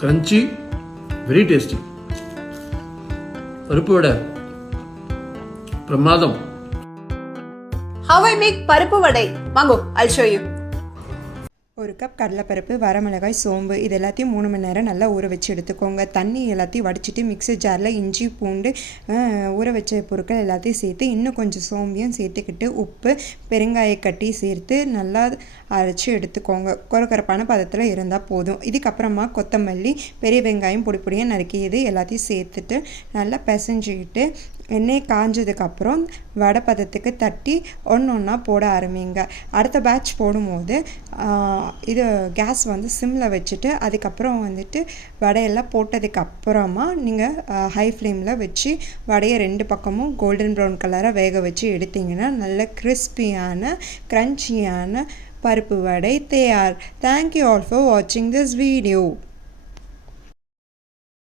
crunchy, very tasty. பருப்பு வடை பிரமாதம். How I make பருப்பு வடை? வாங்கோ, I'll show you. ஒரு கப் கடலைப்பருப்பு, வரமிளகாய், சோம்பு இது எல்லாத்தையும் 3 மணி நேரம் நல்லா ஊற வச்சு எடுத்துக்கோங்க. தண்ணி எல்லாத்தையும் வடிச்சிட்டு மிக்ஸர் ஜாரில் இஞ்சி பூண்டு ஊற வச்ச பொருட்கள் எல்லாத்தையும் சேர்த்து இன்னும் கொஞ்சம் சோம்பியும் சேர்த்துக்கிட்டு உப்பு பெருங்காயக்கட்டி சேர்த்து நல்லா அரைச்சி எடுத்துக்கோங்க. கொரகொரப்பான பதத்தில் இருந்தால் போதும். இதுக்கப்புறமா கொத்தமல்லி, பெரிய வெங்காயம் பொடி பொடியாக நறுக்கியது எல்லாத்தையும் சேர்த்துட்டு நல்லா பிசைஞ்சிக்கிட்டு எண்ணெய் காஞ்சதுக்கப்புறம் வடை பதத்துக்கு தட்டி ஒன்று ஒன்றா போட ஆரம்பிங்க. அடுத்த பேட்ச் போடும்போது இது கேஸ் வந்து சிம்மில் வச்சுட்டு அதுக்கப்புறம் வந்துட்டு வடையெல்லாம் போட்டதுக்கப்புறமா நீங்கள் ஹை ஃப்ளேமில் வச்சு வடையை 2 பக்கமும் கோல்டன் ப்ரௌன் கலராக வேக வச்சு எடுத்திங்கன்னா நல்ல கிறிஸ்பியான க்ரன்ச்சியான பருப்பு வடை தயார். Thank you all for watching this video.